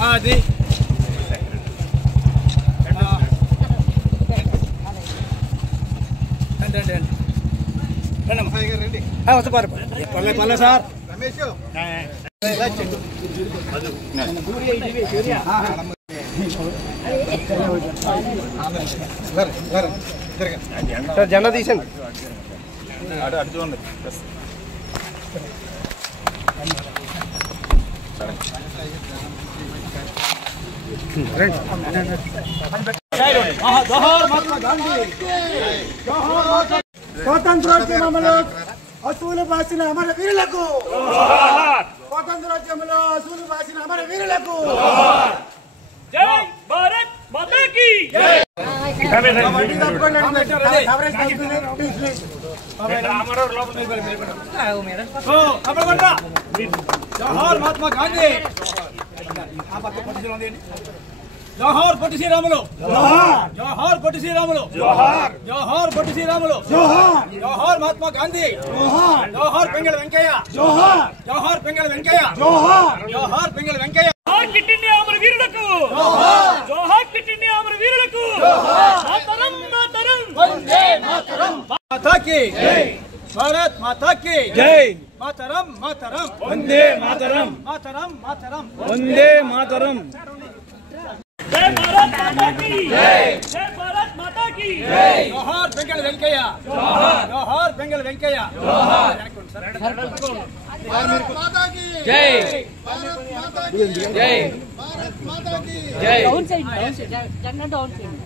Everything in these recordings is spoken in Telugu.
అది పల్లె సార్ జెండా తీసండి అటు చూడండి స్వాతంత్రోద్యమంలో అసూలు బాసిన అమర వీరులకు స్వాతంత్రోద్యమంలో అసూలు బాసిన అమర వీరులకు జై భారత్ మాతా కీ జై జోహార్ మహాత్మా గాంధీ జోహార్ పొట్టి శ్రీరాములు జోహార్ పొట్టి శ్రీరాములు జోహార్ పొట్టి శ్రీరాములు జోహార్ మహాత్మా గాంధీ జోహార్ పెంగళ వెంకయ్య జోహార్ పెంగళ వెంకయ్య జోహార్ పెంగళ వెంకయ్య కిట్ ఇండియా అమర వీరులకు జోహార్ కిట్ ఇండియా అమర వీరులకు మాతరం మాతరం వందే మాతరం మాతా కీ జై భారత్ మాతా కీ జై మాతరం మాతరం వందే మాతరం మాతరం మాతరం వందే మాతరం జై భారత్ మాతా కీ జై జై భారత్ మాతా కీ జై జోహార్ పెంగళ వెంకయ్య జోహార్ పెంగళ వెంకయ్య జోహార్ భారత్ మాతా కీ జై భారత్ మాతా కీ జై భారత్ మాతా కీ జై డౌన్ సైడ్ జెండా డౌన్ సైడ్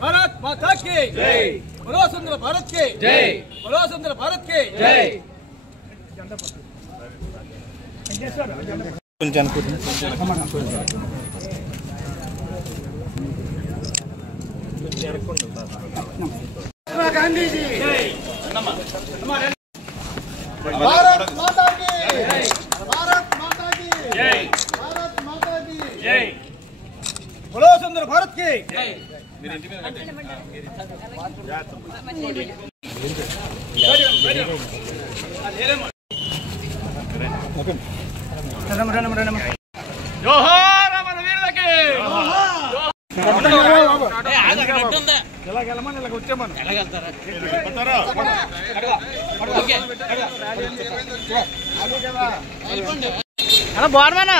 भारत माता की जय बोलो सुंदर भारत की जय बोलो सुंदर भारत की जय गांधी जी भारत माता की जय भारत माता की जय भारत माता की जय बोलो सुंदर भारत की जय జోహార్ అమర వీరులకి ఎలాగెళ్ళమని ఇలా వచ్చామని ఎలాగెళ్తారా బాగుమనా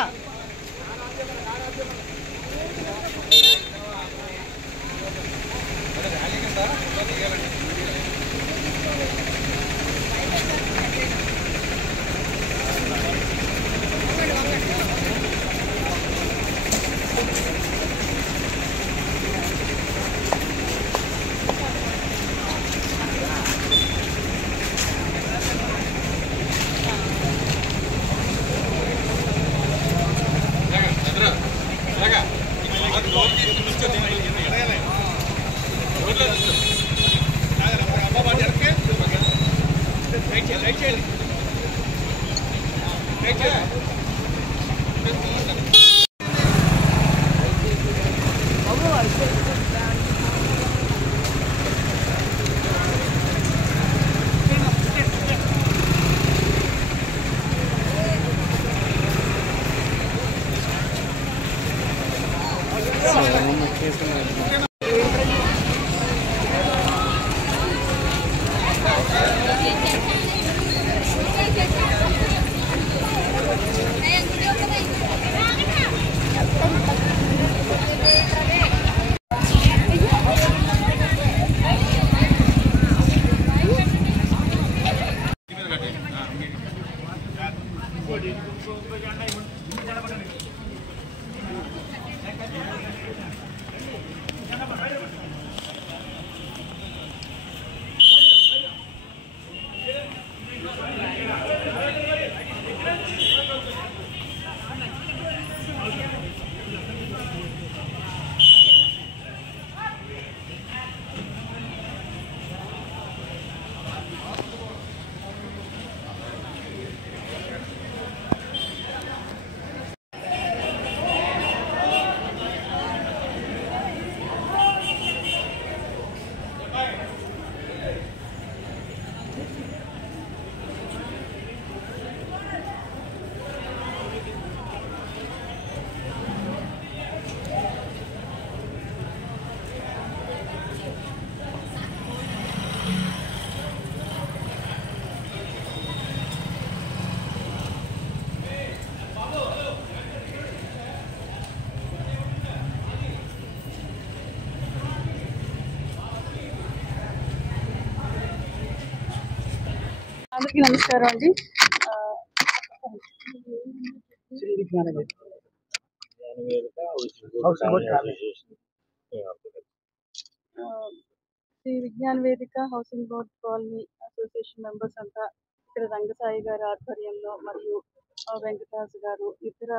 అందరికీ నమస్కారం అండి. శ్రీ విజ్ఞాన వేదిక housing board colony association members అంతా ఇక్కడ రంగసాయి గారి ఆధ్వర్యంలో మరియు వెంకటరాజు గారు ఇతర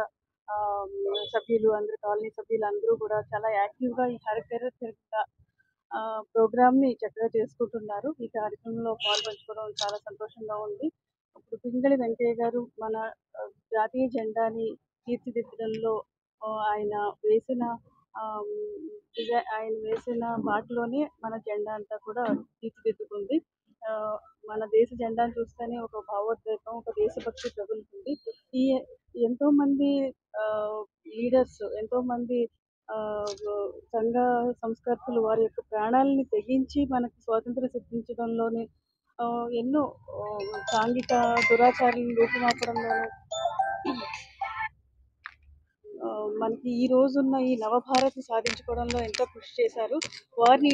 సభ్యులు అందరు కాలనీ సభ్యులు అందరూ కూడా చాలా యాక్టివ్గా ఈ హర్ ఘర్ తిరంగా ప్రోగ్రామ్ని చక్కగా చేసుకుంటున్నారు. ఈ కార్యక్రమంలో పాల్పంచుకోవడం చాలా సంతోషంగా ఉంది. ఇప్పుడు పింగళి వెంకయ్య గారు మన జాతీయ జెండాని తీర్చిదిద్దడంలో ఆయన వేసిన బాటలోనే మన జెండా అంతా కూడా తీర్చిదిద్దుకుంది. మన దేశ జెండాను చూస్తేనే ఒక భావోద్వేగం, ఒక దేశభక్తి తగులుతుంది. ఎంతో మంది లీడర్స్, ఎంతో మంది సంఘ సంస్కర్తలు వారి యొక్క ప్రాణాలని తెగించి మనకి స్వాతంత్రం సిద్ధించడంలోనే ఎన్నో సాంఘిక దురాచారాలను రూపుమాపడంలోనూ మనకి ఈ రోజున్న ఈ నవభారత్ సాధించుకోవడంలో ఎంతో కృషి చేశారు. వారిని